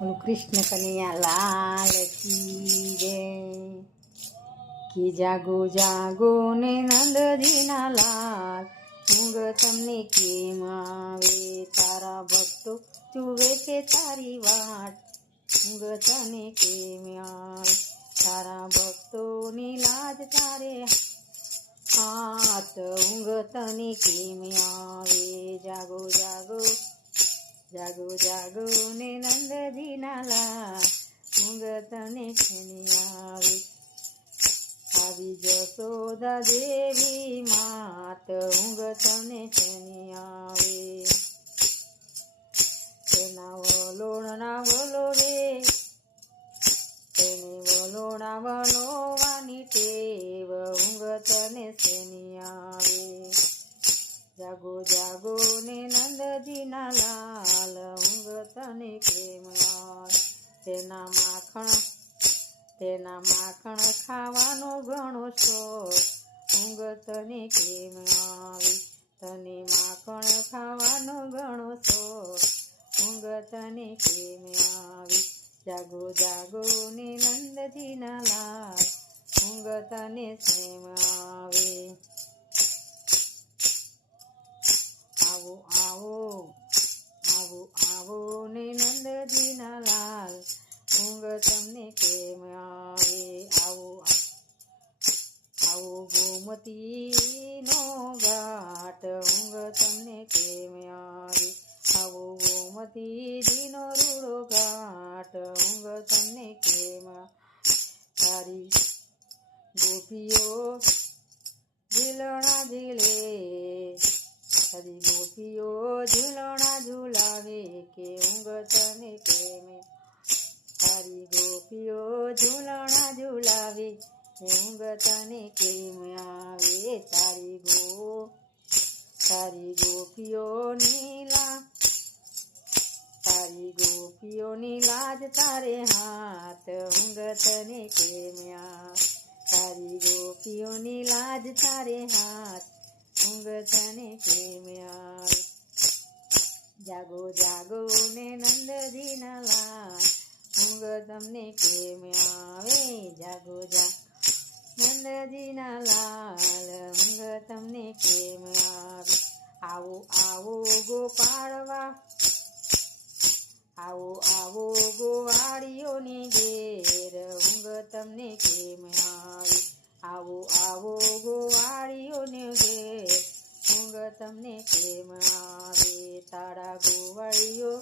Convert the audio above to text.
બોલો કૃષ્ણ કનૈયા લાલ કી જય. કે જાગો જાગો ને નંદજીના લાલ, ઊંઘ તમને કેમ આવે? તારા ભક્તો જુએ છે તારી વાટ, ઊંઘ તને કેમ આવે? તારા ભક્તોની લાજ તારે હાથ, ઊંઘ તને કેમ આવે? જાગો જાગો જાગો જાગો ને નંદજીના લાલ, ઊંઘ તને કેમ આવે? આવી જશોદા દેવી માત, ઊંઘ તને કેમ આવે? તેના વલોણના વલોવે, તેને વલોણા વલોવાની ટેવ, ઊંઘ તને કેમ આવે? જાગો જાગો ને નંદજીના લાલ, ઊંઘ તને કેમ આવે? તેના માખણ ખાવાનો ઘણો શોખ, ઊંઘ તને કેમ આવે? તને માખણ ખાવાનો ઘણો શોખ, ઊંઘ તને કેમ આવે? જાગો જાગો ને નંદજીના લાલ, ઊંઘ તને કેમ આવે? આવો આવો આવો આવો ને નંદજીના લાલ, ઊંઘ તમને કેમ આવે? આવો આવો ગોમતીનો ઘાટ, ઊંઘ તમને કેમ આવે? આવો ગોમતીજીનો રૂડો ઘાટ, ઊંઘ તમને કેમ આવે? તારી ગોપીઓ ઝીલણા ઝીલે, તારી ગોપીઓ ઝૂલણા ઝૂલાવે, કે ઊંઘ તને કેમ? તારી ગોપીઓ ઝૂલણા ઝૂલાવે, કે ઊંઘ તને કેમ આવે? તારી ગોપીઓની લાજ તારે હાથ, ઊંઘ તને કેમ આવે? તારી ગોપીઓની લાજ તારે હાથ, ઊંઘ તને કેમ આવે? જાગો જાગો ને નંદજીના લાલ, ઊંઘ તમને કેમ આવે? જાગો જાગો નંદજીના લાલ, ઊંઘ તમને કેમ આવે? આવો આવો ગોપાળવા, આવો આવો ગોવાળીઓની ઘેર, ઊંઘ તમને કેમ આવે? આવો આવો ગોવાળીઓને ઘેર, ઊંઘ તમને કેમ આવે? તારા ગોવાળીઓ